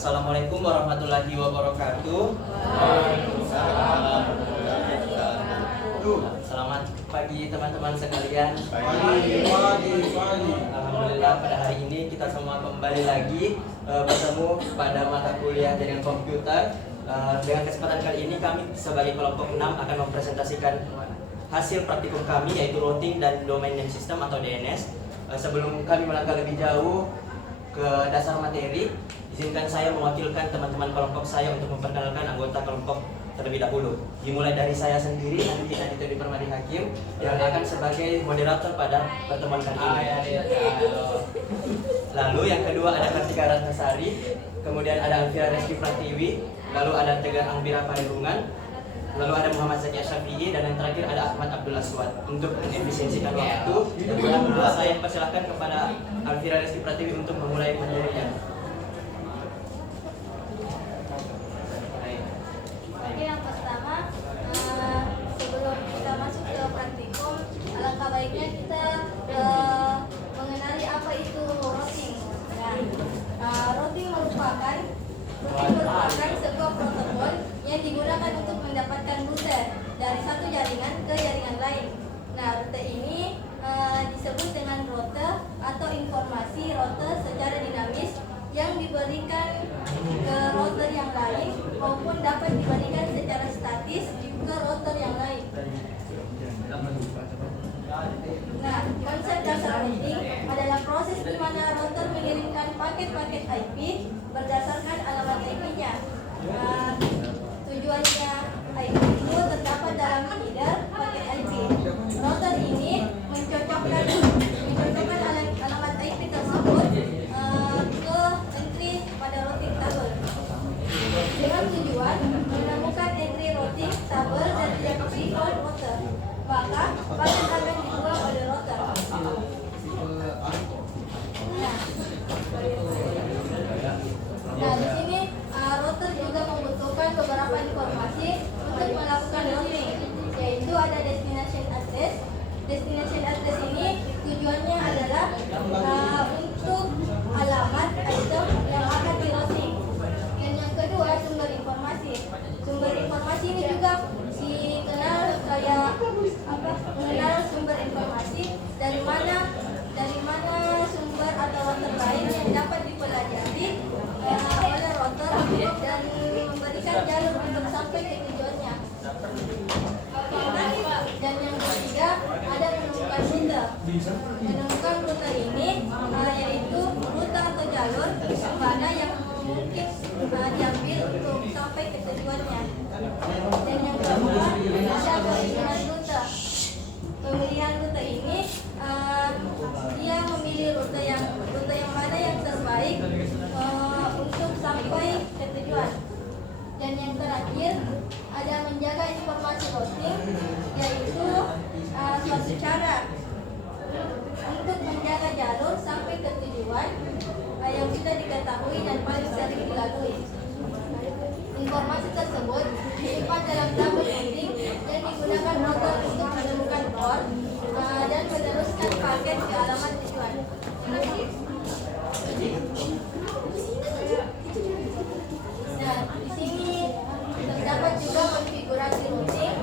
Assalamualaikum warahmatullahi wabarakatuh. Waalaikumsalam. Selamat pagi teman-teman sekalian. Pagi. Alhamdulillah pada hari ini kita semua kembali lagi bertemu pada mata kuliah jaringan komputer. Dengan kesempatan kali ini kami sebagai kelompok 6 akan mempresentasikan hasil praktikum kami, yaitu routing dan domain name system atau DNS. Sebelum kami melangkah lebih jauh ke dasar materi, izinkan saya mewakilkan teman-teman kelompok saya untuk memperkenalkan anggota kelompok terlebih dahulu. Dimulai dari saya sendiri, nanti Aditya Permadi Hakim yang akan sebagai moderator pada pertemuan kali ini. Lalu yang kedua ada Kartika Ratnasari, kemudian ada Alfira Reski Pratiwi, lalu ada Tegar Angbira Parihungan, lalu ada Muhammad Zaki Syafi'i, dan yang terakhir ada Ahmad Abdul Aswad. Untuk mengefisiensikan waktu, saya persilahkan kepada Alfira Reski Pratiwi untuk memulai materinya. Oke, yang pertama, sebelum kita masuk ke praktikum, alangkah baiknya kita mengenali apa itu routing. Routing merupakan sebuah protokol yang digunakan untuk mendapatkan rute dari satu jaringan ke jaringan lain. Nah, rute ini disebut dengan rute atau informasi rute secara dinamis yang diberikan ke router yang lain maupun dapat diberikan secara statis ke router yang lain. Nah, konsep dasar routing adalah proses di mana router mengirimkan paket-paket IP berdasarkan alamat IP-nya. Tujuannya IP itu terdapat dalam header paket IP. Router ini mencocokkan alamat IP tersebut ke entry pada routing table dengan tujuan menemukan entry routing table dan diakui oleh router. Maka paket akan dibuang oleh router. Nah, di sini router juga membutuhkan beberapa informasi untuk melakukan routing, yaitu ada destination address. Destination address ini tujuannya adalah untuk alamat item yang akan di routing. Dan yang kedua, sumber informasi. Sumber informasi ini juga dikenal kayak mengenal sumber informasi dari mana sumber atau router lain yang dapat dipelajari oleh router dan memberikan jalur untuk sampai ke tujuannya. Dan yang ketiga ada menemukan rute. Menemukan rute ini yaitu rute atau jalur mana yang mungkin diambil untuk sampai ke tujuannya. Dan yang keempat ada pemilihan rute. Pemilihan rute ini dia memilih rute yang mana yang terbaik untuk sampai ke tujuan. Dan yang terakhir ada menjaga informasi routing, yaitu suatu cara untuk menjaga jalur sampai ke tujuan yang sudah diketahui dan paling sering dilalui. Informasi tersebut disimpan dalam tabel routing yang digunakan router untuk menemukan port dan meneruskan paket ke alamat tujuan. Nah, di sini terdapat juga konfigurasi routing.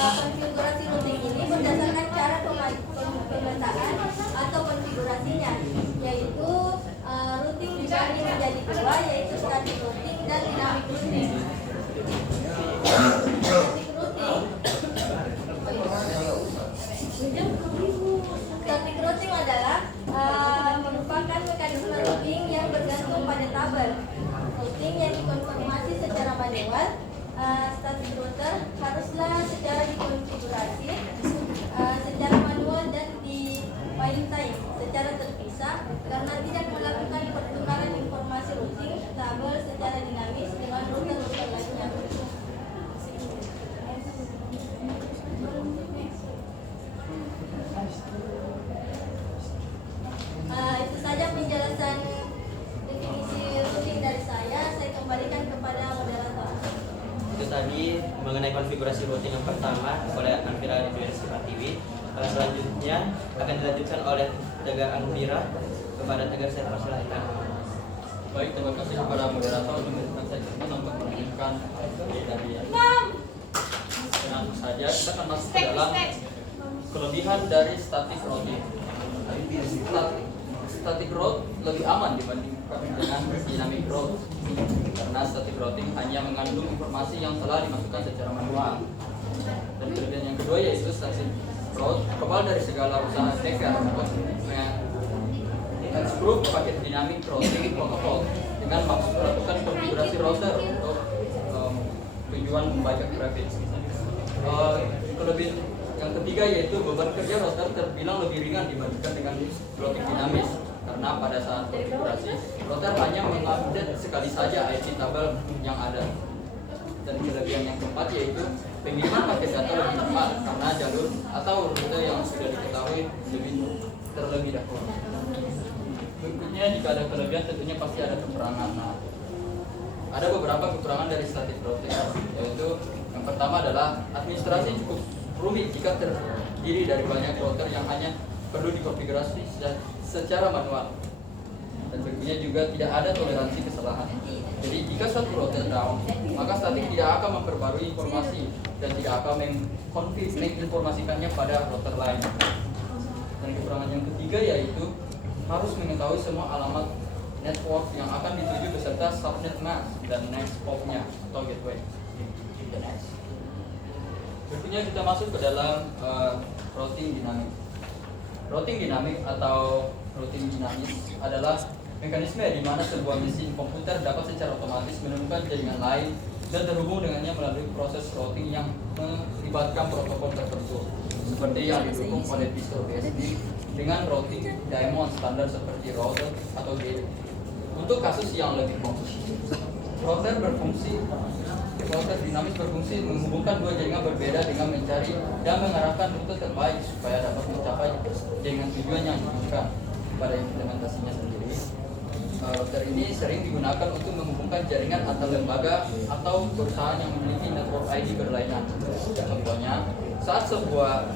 Konfigurasi routing ini berdasarkan cara pemetaan atau konfigurasinya, yaitu routing dibagi menjadi dua, yaitu static routing dan dynamic routing. Static routing adalah merupakan mekanisme routing yang bergantung pada tabel. Routing yang dikonfirmasi secara manual, static router haruslah secara dikonfigurasi secara manual dan di file type secara terpisah karena tidak melakukan pertukaran informasi routing tabel secara dinamis dengan router-router lainnya. Itu saja penjelasan definisi routing dari saya. Saya kembalikan kepada moderator. Itu tadi mengenai konfigurasi routing yang pertama oleh Alfira Reski Pratiwi. Selanjutnya akan dilanjutkan oleh Tegar Angbira. Kepada Tegar saya persilahkan. Baik, terima kasih kepada moderator untuk memberikan saya kesempatan untuk melanjutkan dari langsung saja kita akan masuk ke dalam kelebihan dari static routing. Static route lebih aman dibandingkan dengan dynamic route karena static routing hanya mengandung informasi yang telah dimasukkan secara manual. Dan kelebihan yang kedua yaitu static route kebal dari segala usaha hacker untuk mengimprove paket dynamic routing protokol dengan maksud melakukan konfigurasi router untuk tujuan membaca traffic. Kelebihan yang ketiga yaitu beban kerja router terbilang lebih ringan dibandingkan dengan routing dinamis karena pada saat konfigurasi router hanya mengupdate sekali saja IP tabel yang ada. Dan kelebihan yang keempat yaitu pengiriman paket data lebih cepat karena jalur atau rute yang sudah diketahui terlebih dahulu. Berikutnya jika ada kelebihan tentunya pasti ada kekurangan. Nah, ada beberapa kekurangan dari static routing yaitu yang pertama adalah administrasi cukup rumit jika terdiri dari banyak router yang hanya perlu dikonfigurasi secara manual. Dan berikutnya juga tidak ada toleransi kesalahan. Jadi jika suatu router down, maka static tidak akan memperbarui informasi dan tidak akan menginformasikannya pada router lain. Dan kekurangan yang ketiga yaitu harus mengetahui semua alamat network yang akan dituju beserta subnet mask dan next hop-nya atau gateway. Berikutnya kita masuk ke dalam routing dinamik. Routing dinamik atau routing dinamis adalah mekanisme di mana sebuah mesin komputer dapat secara otomatis menemukan jaringan lain dan terhubung dengannya melalui proses routing yang melibatkan protokol tertentu seperti yang didukung oleh pistol BSD dengan routing diamond standar seperti router atau gate. Untuk kasus yang lebih kompleks, router dinamis berfungsi menghubungkan dua jaringan berbeda dengan mencari dan mengarahkan rute terbaik supaya dapat mencapai dengan tujuan yang diinginkan. Pada implementasinya sendiri, router ini sering digunakan untuk menghubungkan jaringan antar lembaga atau perusahaan yang memiliki network ID berlainan. Contohnya, saat sebuah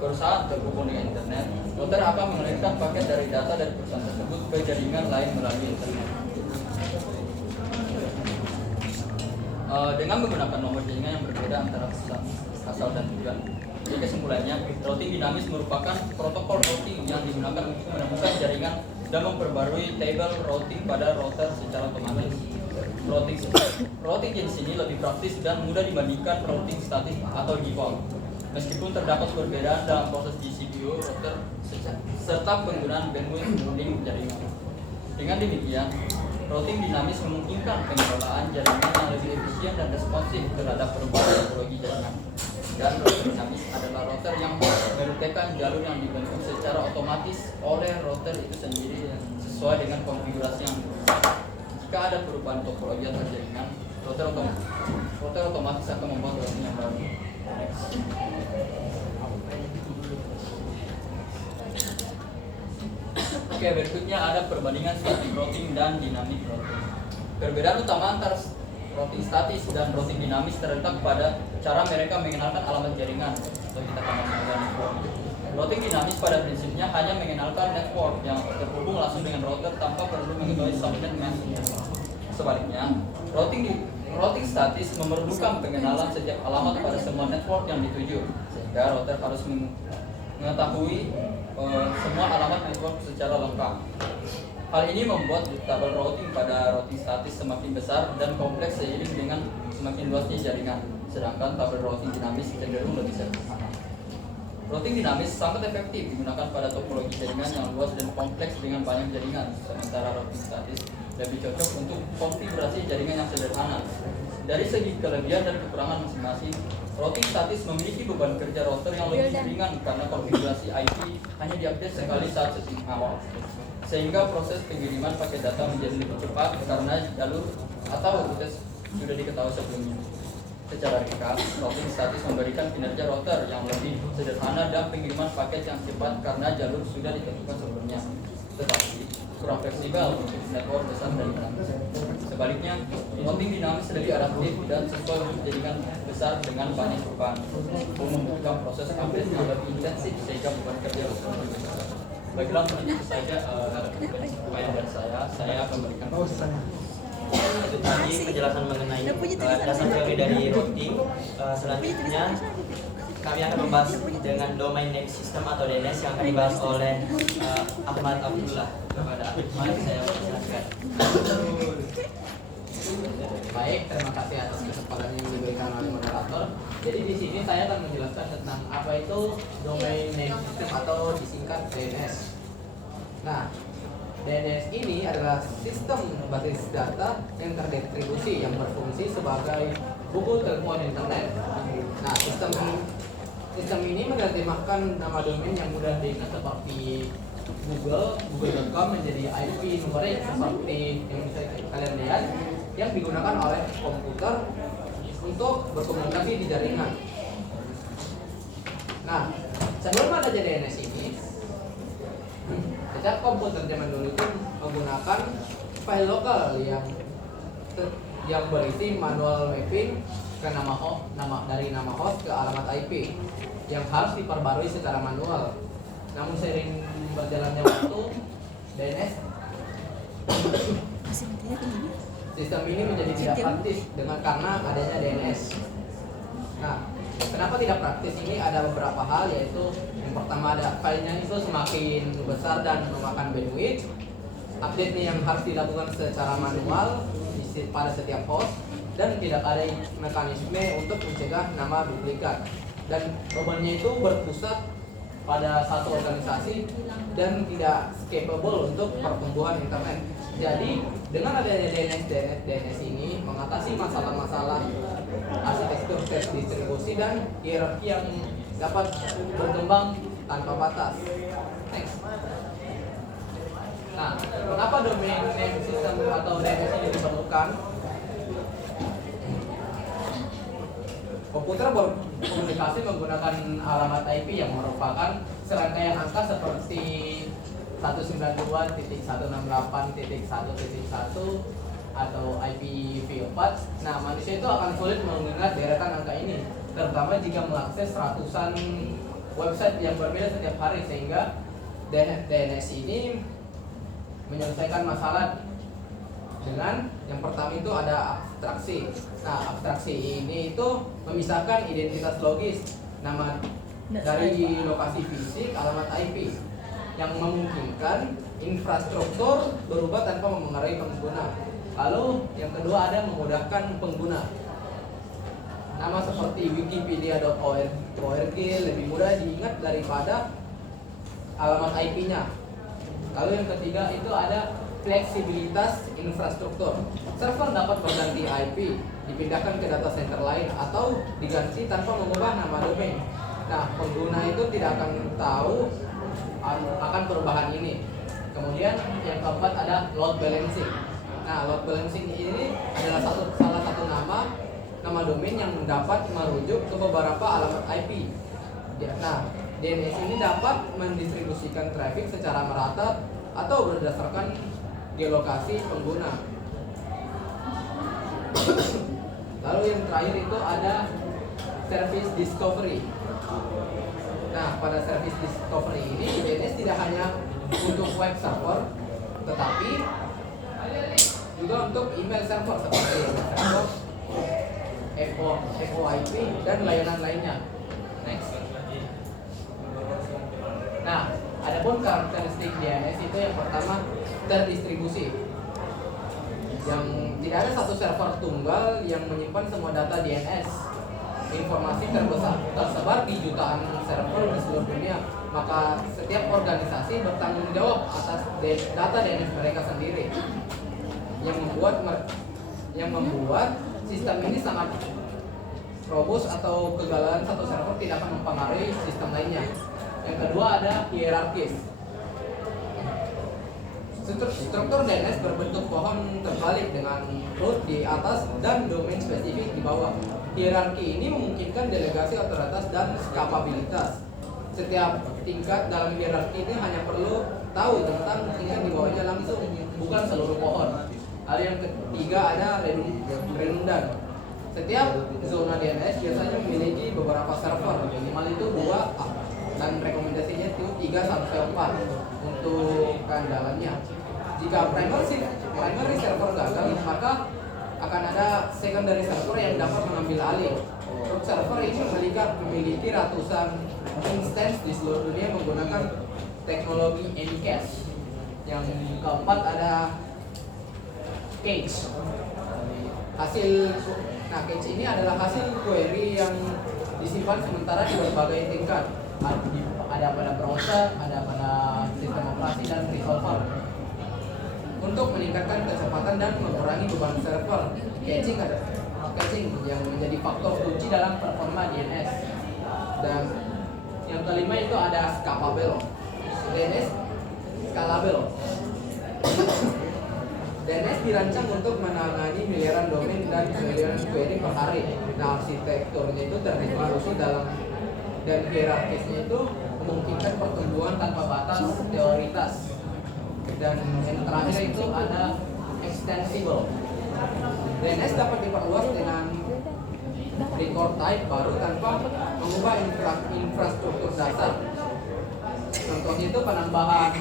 perusahaan terhubung dengan internet, router akan mengalirkan paket dari data dari perusahaan tersebut ke jaringan lain melalui internet. Dengan menggunakan nomor jaringan yang berbeda antara asal dan tujuan. Jadi kesimpulannya, routing dinamis merupakan protokol routing yang digunakan untuk menemukan jaringan dan memperbarui table routing pada router secara otomatis. Routing jenis ini lebih praktis dan mudah dibandingkan routing statis atau default. Meskipun terdapat perbedaan dalam proses di CPU router serta penggunaan bandwidth link jaringan. Dengan demikian, routing dinamis memungkinkan pengelolaan jaringan yang lebih efisien dan responsif terhadap perubahan topologi jaringan. Dan router dinamis adalah router yang merupakan jalur yang dibentuk secara otomatis oleh router itu sendiri sesuai dengan konfigurasi yang dibutuhkan. Jika ada perubahan topologi atau jaringan, router otomatis akan membuat routing yang baru. Oke, berikutnya ada perbandingan static routing dan dynamic routing. Perbedaan utama antara routing statis dan routing dinamis terletak pada cara mereka mengenalkan alamat jaringan atau kita kenal network. Routing dinamis pada prinsipnya hanya mengenalkan network yang terhubung langsung dengan router tanpa perlu mengetahui subnet mask. Sebaliknya, routing statis memerlukan pengenalan setiap alamat pada semua network yang dituju, sehingga router harus mengetahui semua alamat network secara lengkap. Hal ini membuat tabel routing pada routing statis semakin besar dan kompleks seiring dengan semakin luasnya jaringan, sedangkan tabel routing dinamis cenderung lebih sederhana. Routing dinamis sangat efektif digunakan pada topologi jaringan yang luas dan kompleks dengan banyak jaringan, sementara routing statis lebih cocok untuk konfigurasi jaringan yang sederhana. Dari segi kelebihan dan kekurangan masing-masing, routing statis memiliki beban kerja router yang lebih ringan karena konfigurasi IP hanya diupdate sekali saat setting awal, sehingga proses pengiriman paket data menjadi lebih cepat karena jalur atau rute sudah diketahui sebelumnya. Secara ringkas, routing statis memberikan kinerja router yang lebih sederhana dan pengiriman paket yang cepat karena jalur sudah ditentukan sebelumnya, tetapi kurang fleksibel untuk network besar dan dinamis. Sebaliknya, routing dinamis lebih adaptif dan sesuai untuk jaringan besar dengan banyak beban, membutuhkan proses update yang lebih intensif sehingga beban kerja router lebih besar. Baiklah, mungkin itu saja upaya dari saya akan memberikan Itu tadi penjelasan mengenai dasar teori dari routing. Selanjutnya kami akan membahas dengan domain name system atau DNS yang akan dibahas oleh Ahmad Abdullah. Kepada Ahmad saya persilakan. Baik, terima kasih atas kesempatan yang diberikan oleh moderator. Jadi di sini saya akan menjelaskan tentang apa itu domain name system atau disingkat DNS. Nah, DNS ini adalah sistem basis data yang terdistribusi yang berfungsi sebagai buku telepon internet. Nah, sistem ini menerjemahkan nama domain yang mudah diingat seperti Google.com menjadi IP numerik seperti yang bisa kalian lihat yang digunakan oleh komputer untuk berkomunikasi di jaringan. Nah, sebelum ada DNS ini, sejak komputer zaman dulu itu menggunakan file lokal yang berisi manual mapping ke dari nama host ke alamat IP yang harus diperbarui secara manual. Namun seiring berjalannya waktu, sistem ini menjadi tidak praktis karena adanya DNS. Nah, kenapa tidak praktis ini ada beberapa hal, yaitu yang pertama ada filenya itu semakin besar dan memakan bandwidth. Update yang harus dilakukan secara manual pada setiap host dan tidak ada mekanisme untuk mencegah nama duplikat. Dan bebannya itu berpusat pada satu organisasi dan tidak capable untuk pertumbuhan internet. Jadi dengan adanya DNS ini mengatasi masalah-masalah arsitektur distribusi dan hierarki yang dapat berkembang tanpa batas. Next. Nah, mengapa domain name system atau DNS ini diperlukan? Komputer berkomunikasi menggunakan alamat IP yang merupakan serangkaian angka seperti 192.168.1.1 atau IPv4. Nah, manusia itu akan sulit mengingat deretan angka ini, terutama jika mengakses ratusan website yang berbeda setiap hari, sehingga DNS ini menyelesaikan masalah dengan yang pertama itu ada abstraksi. Nah, abstraksi ini itu memisahkan identitas logis nama dari lokasi fisik alamat IP yang memungkinkan infrastruktur berubah tanpa memengaruhi pengguna. Lalu yang kedua ada memudahkan pengguna. Nama seperti wikipedia.org lebih mudah diingat daripada alamat IP-nya. Lalu yang ketiga itu ada fleksibilitas infrastruktur. Server dapat berganti IP, dipindahkan ke data center lain atau diganti tanpa mengubah nama domain. Nah, pengguna itu tidak akan tahu akan perubahan ini. Kemudian yang keempat ada load balancing. Nah, load balancing ini adalah salah satu nama domain yang dapat merujuk ke beberapa alamat IP. Nah, DNS ini dapat mendistribusikan traffic secara merata atau berdasarkan geolokasi pengguna. Lalu yang terakhir itu ada service discovery. Nah, pada service discovery ini DNS tidak hanya untuk web server, tetapi juga untuk email server seperti server, VoIP dan layanan lainnya. Next. Nah, adapun karakteristik DNS itu yang pertama terdistribusi. Yang tidak ada satu server tunggal yang menyimpan semua data DNS. Informasi tersebar di jutaan server di seluruh dunia. Maka setiap organisasi bertanggung jawab atas data DNS mereka sendiri. Yang membuat sistem ini sangat robust atau kegagalan satu server tidak akan mempengaruhi sistem lainnya. Yang kedua ada hierarkis. Struktur DNS berbentuk pohon terbalik dengan root di atas dan domain spesifik di bawah. Hierarki ini memungkinkan delegasi otoritas dan kapabilitas. Setiap tingkat dalam hierarki ini hanya perlu tahu tentang tingkat di bawahnya langsung, bukan seluruh pohon. Lalu yang ketiga ada redundan. Setiap zona DNS biasanya memiliki beberapa server, minimal itu 2 dan rekomendasinya itu 3 sampai 4 untuk keandalannya. Jika primary server gagal, maka akan ada secondary server yang dapat mengambil alih. Server ini memiliki ratusan instance di seluruh dunia menggunakan teknologi Anycache. Yang keempat ada cache. Cache ini adalah hasil query yang disimpan sementara di berbagai tingkat. Ada pada browser, ada pada sistem operasi dan resolver. Untuk meningkatkan kecepatan dan mengurangi beban server, caching yang menjadi faktor kunci dalam performa DNS. Dan yang kelima itu ada scalable. DNS dirancang untuk menangani miliaran domain dan miliaran query per hari. Nah, arsitekturnya itu terdistribusi dan hierarkisnya itu memungkinkan pertumbuhan tanpa batas teoritas. Dan yang terakhir itu ada extensible. DNS dapat diperluas dengan record type baru tanpa mengubah infrastruktur dasar. Contohnya itu penambahan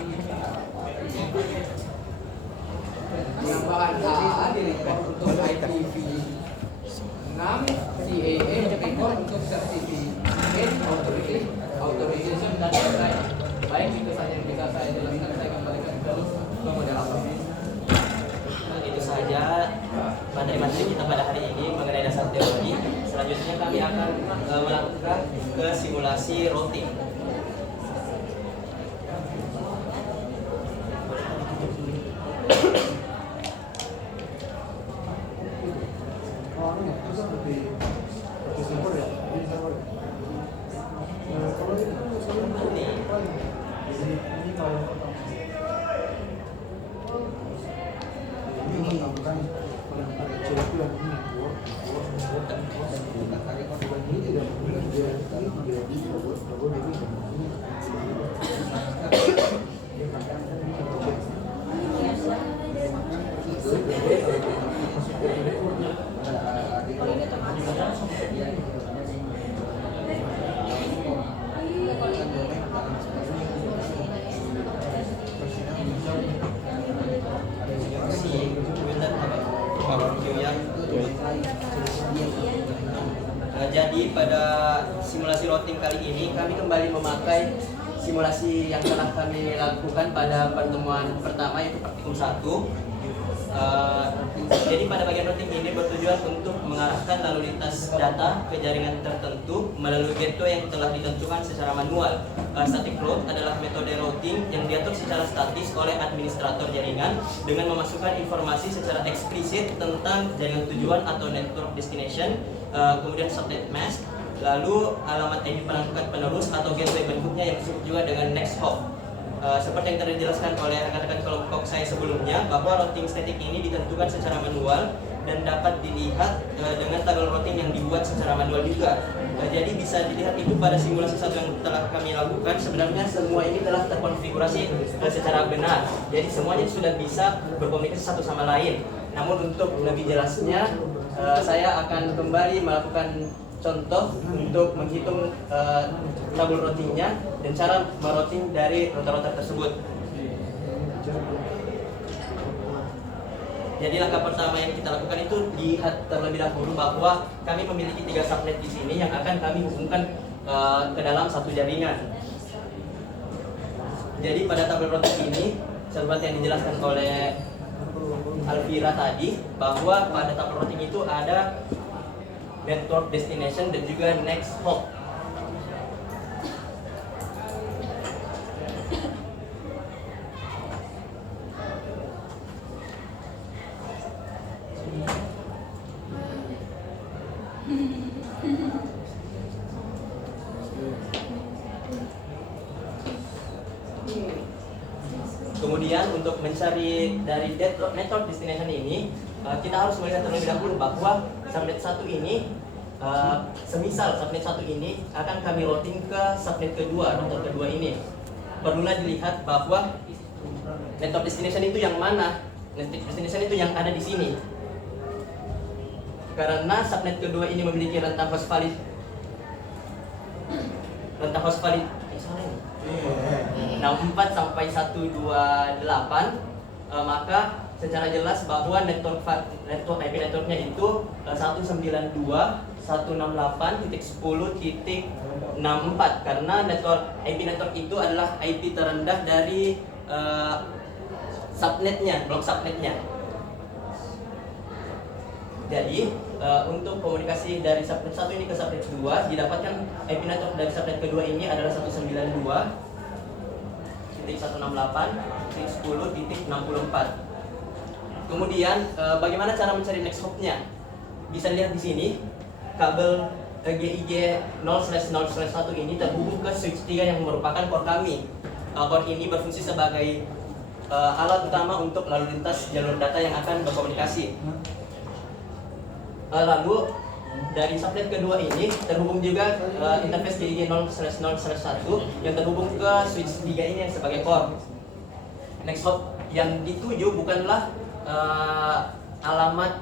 AA di record untuk IPv6, CAA record untuk certificate, authorization dan lain-lain. Baik, itu saja yang bisa saya jelaskan. Saya kembalikan ke moderator. Itu saja materi-materi kita pada hari ini mengenai dasar teori. Selanjutnya kami akan melakukan ke simulasi routing. Jadi pada simulasi routing kali ini kami kembali memakai simulasi yang telah kami lakukan pada pertemuan pertama, yaitu praktikum 1. Jadi pada bagian routing ini bertujuan untuk mengarahkan lalu lintas data ke jaringan tertentu melalui gateway yang telah ditentukan secara manual. Static route adalah metode routing yang diatur secara statis oleh administrator jaringan dengan memasukkan informasi secara eksplisit tentang jaringan tujuan atau network destination, kemudian subnet mask, lalu alamat ID perangkat penerus atau gateway berikutnya yang disebut juga dengan next hop. Seperti yang tadi dijelaskan oleh rekan-rekan kelompok saya sebelumnya, bahwa routing static ini ditentukan secara manual dan dapat dilihat dengan tabel routing yang dibuat secara manual juga. Jadi bisa dilihat itu pada simulasi 1 yang telah kami lakukan. Sebenarnya semua ini telah terkonfigurasi secara benar. Jadi semuanya sudah bisa berkomunikasi satu sama lain. Namun untuk lebih jelasnya, saya akan kembali melakukan contoh untuk menghitung tabel routingnya dan cara merouting dari router-router tersebut. Jadi langkah pertama yang kita lakukan itu lihat terlebih dahulu bahwa kami memiliki 3 subnet di sini yang akan kami hubungkan ke dalam satu jaringan. Jadi pada tabel routing ini seperti yang dijelaskan oleh Alvira tadi, bahwa pada tabel routing itu ada network destination dan juga next hop. Kemudian untuk mencari dari network destination ini, kita harus melihat terlebih dahulu bahwa subnet 1 ini, semisal subnet 1 ini akan kami routing ke subnet kedua, router kedua ini. Perlulah dilihat bahwa network destination itu yang mana. Network destination itu yang ada di sini. Karena subnet kedua ini memiliki rentang host valid. 64 sampai 128, maka secara jelas bahwa network IP networknya itu 192.168.10.64 karena network IP network itu adalah IP terendah dari subnetnya, blok subnetnya. Jadi untuk komunikasi dari subnet 1 ini ke subnet 2 didapatkan IP network dari subnet kedua ini adalah 192.168.10.64. Kemudian bagaimana cara mencari next hop-nya? Bisa lihat di sini kabel GIG 0/0/1 ini terhubung ke switch 3 yang merupakan core kami. Core ini berfungsi sebagai alat utama untuk lalu lintas jalur data yang akan berkomunikasi. Lalu dari subnet kedua ini terhubung juga interface GIG 0/0/1 yang terhubung ke switch 3 ini yang sebagai core. Next hop yang dituju bukanlah alamat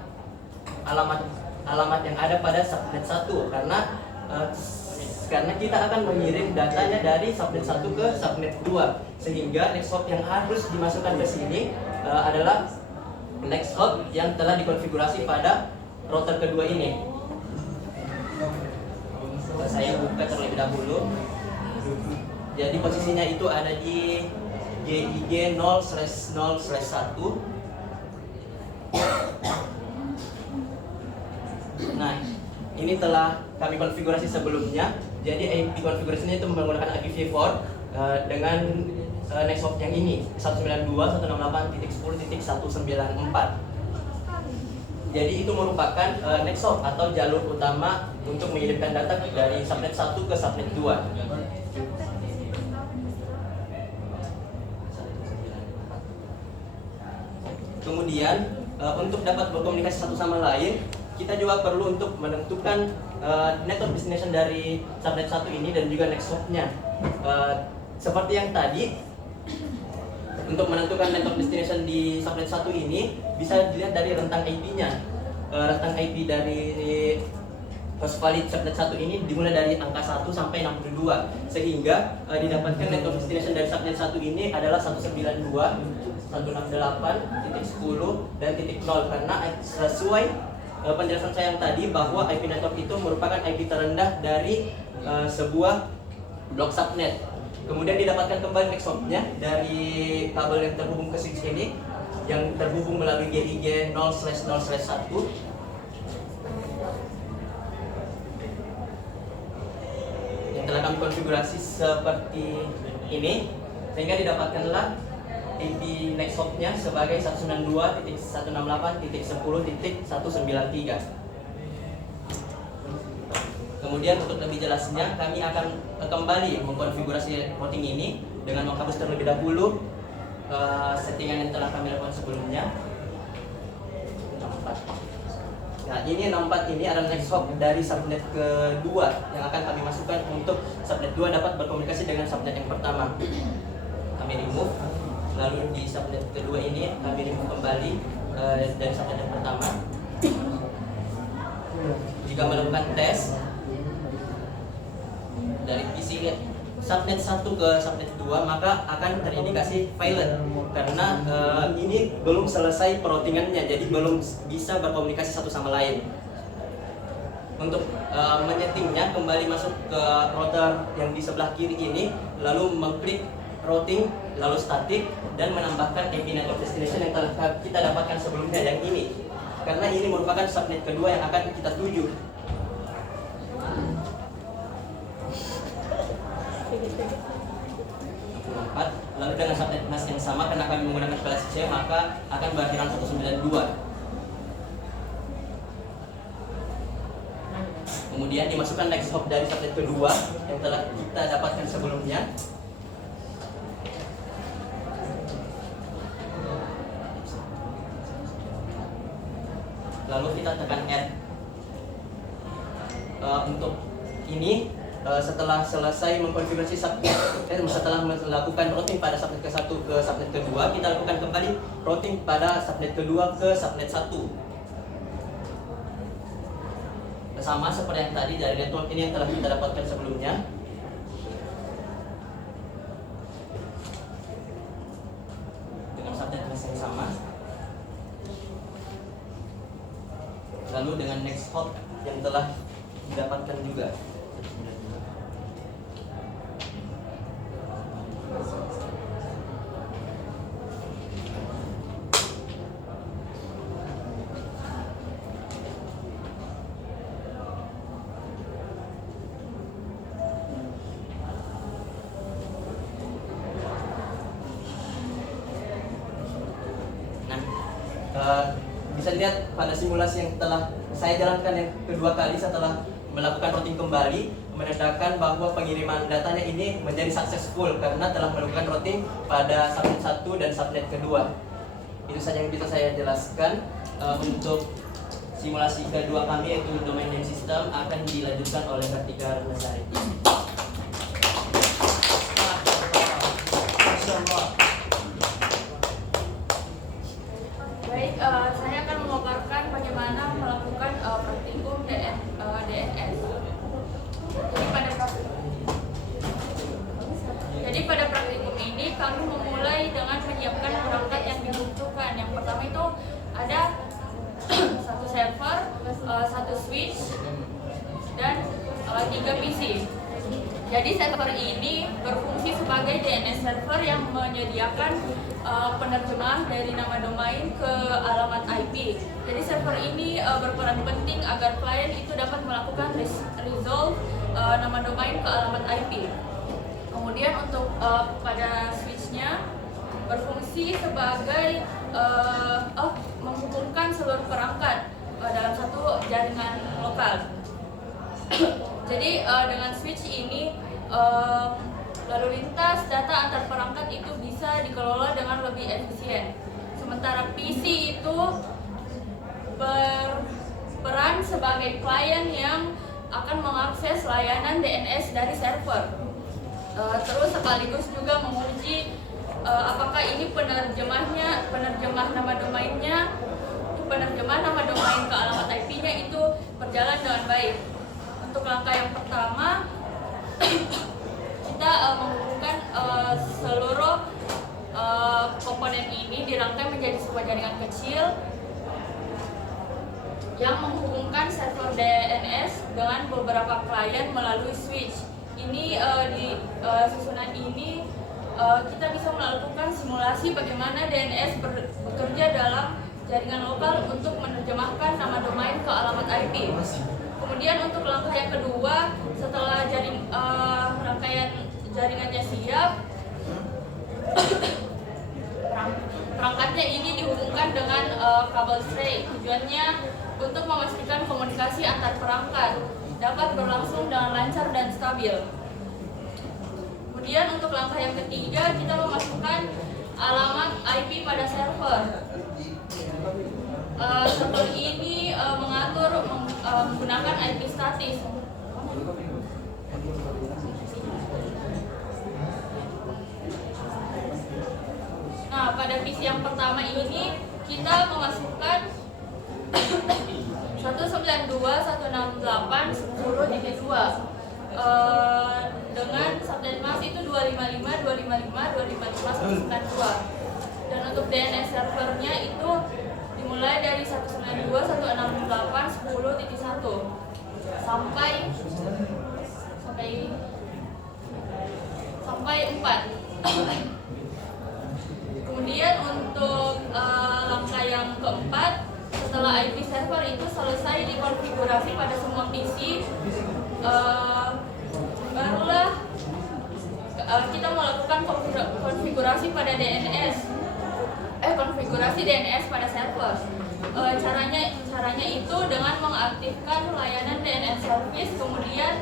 yang ada pada subnet 1 karena kita akan mengirim datanya dari subnet 1 ke subnet 2, sehingga next hop yang harus dimasukkan ke sini adalah next hop yang telah dikonfigurasi pada router kedua ini. Saya buka terlebih dahulu. Jadi posisinya itu ada di GIG 0/0/1. Nah, ini telah kami konfigurasi sebelumnya. Jadi IP konfigurasinya itu menggunakan IPv4 dengan next hop yang ini 192.168.10.194. Jadi itu merupakan next hop atau jalur utama untuk mengirimkan data dari subnet 1 ke subnet 2. Kemudian untuk dapat berkomunikasi satu sama lain, kita juga perlu untuk menentukan network destination dari subnet 1 ini dan juga next hop-nya. Seperti yang tadi, untuk menentukan network destination di subnet 1 ini bisa dilihat dari rentang IP-nya. Rentang IP dari host valid subnet 1 ini dimulai dari angka 1 sampai 62, sehingga didapatkan network destination dari subnet 1 ini adalah 192.168.10 dan .0 karena sesuai penjelasan saya yang tadi bahwa IP network itu merupakan IP terendah dari sebuah blok subnet. Kemudian didapatkan kembali next hop-nya dari kabel yang terhubung ke switch ini yang terhubung melalui GIG 0/0/1 yang telah kami konfigurasi seperti ini, sehingga didapatkanlah IP next hop-nya sebagai 192.168.10.193. Kemudian untuk lebih jelasnya kami akan kembali mengkonfigurasi routing ini dengan menghapus terlebih dahulu settingan yang telah kami lakukan sebelumnya. 64. Nah, ini 64 ini adalah next hop dari subnet kedua yang akan kami masukkan untuk subnet 2 dapat berkomunikasi dengan subnet yang pertama. Kami remove, lalu di subnet kedua ini kami remove kembali dari subnet yang pertama. Jika melakukan tes dari PC subnet 1 ke subnet 2 maka akan terindikasi failed karena ini belum selesai peroutingannya, jadi belum bisa berkomunikasi satu sama lain. Untuk menyetingnya kembali masuk ke router yang di sebelah kiri ini, lalu mengklik routing, lalu static dan menambahkan IP network destination yang telah kita dapatkan sebelumnya yang ini, karena ini merupakan subnet kedua yang akan kita tuju. Lalu dengan subnet mask yang sama, karena kami menggunakan kelas C maka akan berakhiran 192. Kemudian dimasukkan next hop dari subnet kedua yang telah kita dapatkan sebelumnya. Lalu kita tekan add. Untuk ini setelah selesai mengkonfigurasi subnet, setelah melakukan routing pada subnet ke-1 ke subnet kedua, kita lakukan kembali routing pada subnet kedua ke subnet 1. Sama seperti yang tadi dari network ini yang telah kita dapatkan sebelumnya. Lalu dengan next hop yang telah didapatkan juga. Bisa dilihat pada simulasi yang telah saya jalankan yang kedua kali setelah melakukan routing kembali, menandakan bahwa pengiriman datanya ini menjadi successful karena telah melakukan routing pada subnet 1 dan subnet kedua. Itu saja yang bisa saya jelaskan. Untuk simulasi kedua kami yaitu domain name system akan dilanjutkan oleh Kartika Ratnasari. Baik, saya akan memaparkan bagaimana melakukan praktikum DNS. Jadi pada praktikum ini kami memulai dengan menyiapkan perangkat yang dibutuhkan. Yang pertama itu ada satu server, satu switch, dan 3 PC. Jadi server ini berfungsi sebagai DNS server yang menyediakan penerjemah dari nama domain ke alamat IP. Jadi server ini berperan penting agar klien itu dapat melakukan resolve nama domain ke alamat IP. Kemudian untuk pada switchnya berfungsi sebagai menghubungkan seluruh perangkat dalam satu jaringan lokal. Jadi dengan switch ini lalu lintas data antar perangkat itu bisa dikelola dengan lebih efisien. Sementara PC itu berperan sebagai klien yang akan mengakses layanan DNS dari server. Terus sekaligus juga menguji apakah ini penerjemah nama domainnya, penerjemah nama domain ke alamat IP-nya itu berjalan dengan baik. Untuk langkah yang pertama, kita menghubungkan seluruh komponen ini dirangkai menjadi sebuah jaringan kecil yang menghubungkan server DNS dengan beberapa klien melalui switch. Ini di susunan ini kita bisa melakukan simulasi bagaimana DNS bekerja dalam jaringan lokal untuk menerjemahkan nama domain ke alamat IP. Kemudian untuk langkah yang kedua, setelah rangkaian jaringannya siap, perangkatnya ini dihubungkan dengan kabel stray. Tujuannya untuk memastikan komunikasi antar perangkat dapat berlangsung dengan lancar dan stabil. Kemudian untuk langkah yang ketiga, kita memasukkan alamat IP pada server. Server ini mengatur menggunakan IP statis. Nah, pada PC yang pertama ini kita memasukkan 192.168.10.2 dengan subnet mask itu 255.255.255.192. Dan untuk DNS servernya itu dimulai dari 192.168.10.1 sampai 4. Kemudian untuk langkah yang keempat, setelah IP server itu selesai dikonfigurasi pada semua PC, barulah kita melakukan konfigurasi pada konfigurasi DNS pada server. Caranya itu dengan mengaktifkan layanan DNS service, kemudian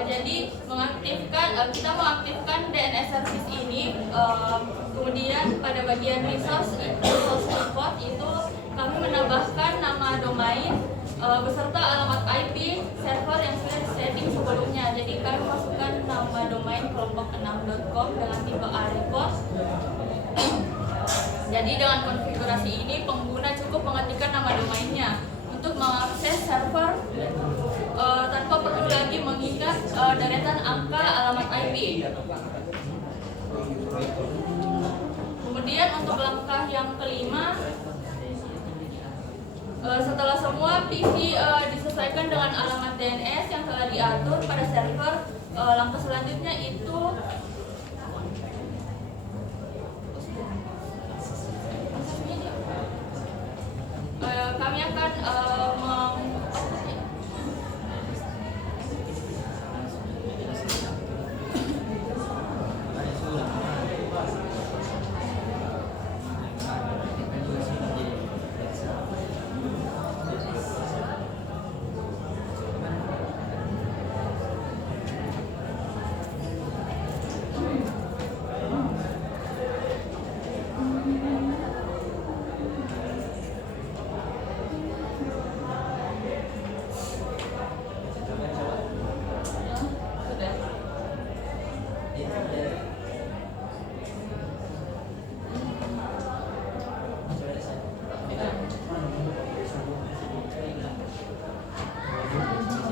jadi kita mengaktifkan DNS service ini. Kemudian pada bagian resource import itu kami menambahkan nama domain beserta alamat IP server yang sudah disetting sebelumnya. Jadi kami masukkan nama domain kelompok6.com dengan tipe A-report. Jadi dengan konfigurasi ini pengguna cukup mengetikkan nama domainnya untuk mengakses server tanpa perlu lagi mengingat Kemudian untuk langkah yang kelima, setelah semua PC disesuaikan dengan alamat DNS yang telah diatur pada server, langkah selanjutnya itu kami akan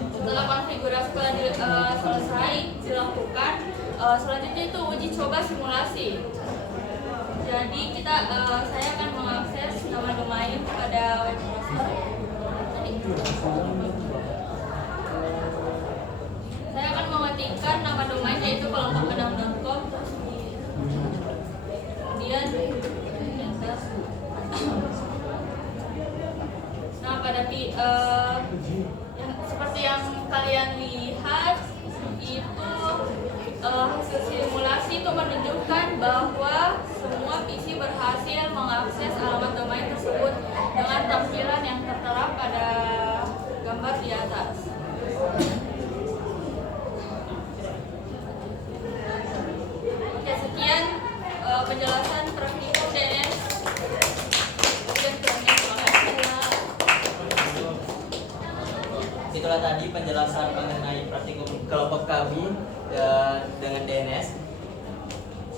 setelah konfigurasi telah selesai dilakukan, selanjutnya itu uji coba simulasi. Jadi saya akan mengakses nama domain pada web browser. Saya akan mengetikkan nama domain yaitu kelompok6.com, kemudian enter. Nah, seperti yang kalian lihat itu hasil simulasi itu menunjukkan bahwa semua PC berhasil mengakses alamat domain tersebut dengan tampilan yang tertera pada gambar di atas. Oke, sekian penjelasan praktikum DNS. Itulah tadi penjelasan mengenai praktikum kelompok kami dengan DNS.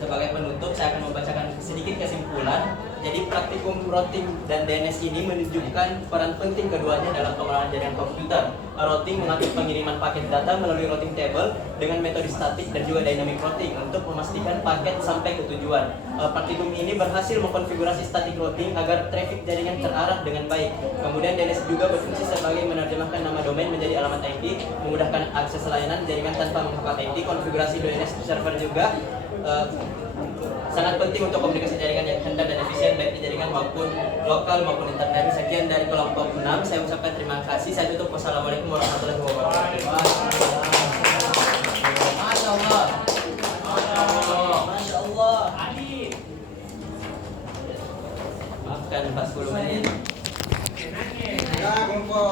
Sebagai penutup, saya akan membacakan sedikit kesimpulan. Jadi praktikum routing dan DNS ini menunjukkan peran penting keduanya dalam pengelolaan jaringan komputer. Routing mengatur pengiriman paket data melalui routing table dengan metode statik dan juga dynamic routing untuk memastikan paket sampai ke tujuan. Praktikum ini berhasil mengkonfigurasi static routing agar traffic jaringan terarah dengan baik. Kemudian DNS juga berfungsi sebagai menerjemahkan nama domain menjadi alamat IP, memudahkan akses layanan jaringan tanpa menghafal IP. Konfigurasi DNS server juga sangat penting untuk komunikasi jaringan yang handal dan efisien baik di jaringan maupun lokal maupun internet. Sekian dari kelompok 6. Saya ucapkan terima kasih. Saya tutup. Wassalamualaikum warahmatullahi wabarakatuh. Masya Allah. Masya Allah. Maafkan 40 menit. Nah, kelompok